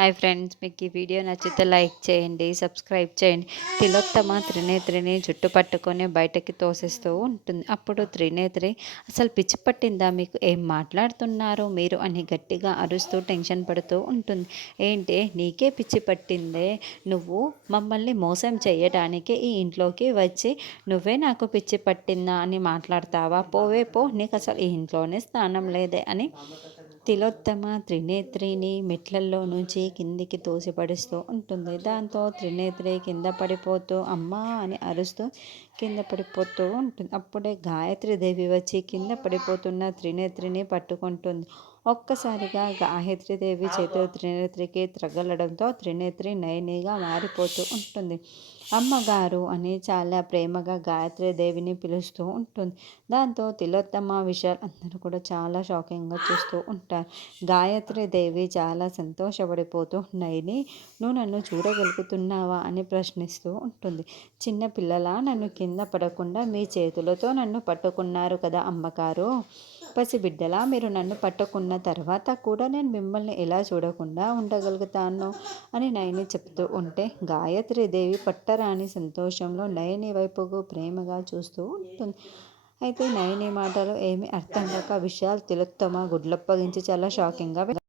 Hi friends, మీకు ఈ video నచ్చితే లైక్ చేయండి, సబ్స్క్రైబ్ చేయండి. తిలోత్తమ త్రినేత్రిని జుట్టు పట్టుకొని బయటకి తోసేస్తూ ఉంటుంది. అప్పుడు త్రినేత్రి, అసలు పిచ్చి పట్టిందా మీకు, ఏం మాట్లాడుతున్నారు మీరు అని గట్టిగా అరుస్తూ టెన్షన్ పడుతూ ఉంటుంది. ఏంటి నీకే పిచ్చి పట్టిందే, నువ్వు మమ్మల్ని మోసం చేయడానికి ఈ ఇంట్లోకి వచ్చి నువ్వే నాకు పిచ్చి పట్టిందా అని మాట్లాడతావా, పోవే పో, నీకు అసలు ఈ ఇంట్లోనే స్థానం లేదే అని తిలోత్తమ త్రినేత్రిని మెట్లల్లో నుంచి కిందికి తోసిపడిస్తూ ఉంటుంది. దాంతో త్రినేత్రి కింద పడిపోతూ అమ్మా అని అరుస్తూ కింద పడిపోతూ ఉంటుంది. అప్పుడే గాయత్రీదేవి వచ్చి కింద పడిపోతున్న త్రినేత్రిని పట్టుకుంటుంది. ఒక్కసారిగా గాయత్రీదేవి చేతులు త్రినేత్రికి తగలడంతో త్రినేత్రి నయనిగా మారిపోతూ ఉంటుంది. అమ్మగారు అని చాలా ప్రేమగా గాయత్రీదేవిని పిలుస్తూ ఉంటుంది. దాంతో తిలోత్తమ విశాల్ అందరూ కూడా చాలా షాకింగ్గా చూస్తూ ఉంటారు. గాయత్రీదేవి చాలా సంతోషపడిపోతూ నయని, నువ్వు నన్ను చూడగలుగుతున్నావా అని ప్రశ్నిస్తూ ఉంటుంది. చిన్న పిల్లలా నన్ను కింద పడకుండా మీ చేతులతో నన్ను పట్టుకున్నారు కదా అమ్మగారు, పసిబిడ్డలా మీరు నన్ను పట్టుకున్న తర్వాత కూడా నేను మిమ్మల్ని ఎలా చూడకుండా ఉండగలుగుతాను అని నయని చెప్తూ ఉంటే గాయత్రీదేవి పట్టరాని సంతోషంలో నయని వైపుకు ప్రేమగా చూస్తూ ఉంటుంది. అయితే నయని మాటలు ఏమీ అర్థం కాక విశాల్ తిలోత్తమ గుడ్లప్పగించి చాలా షాకింగ్గా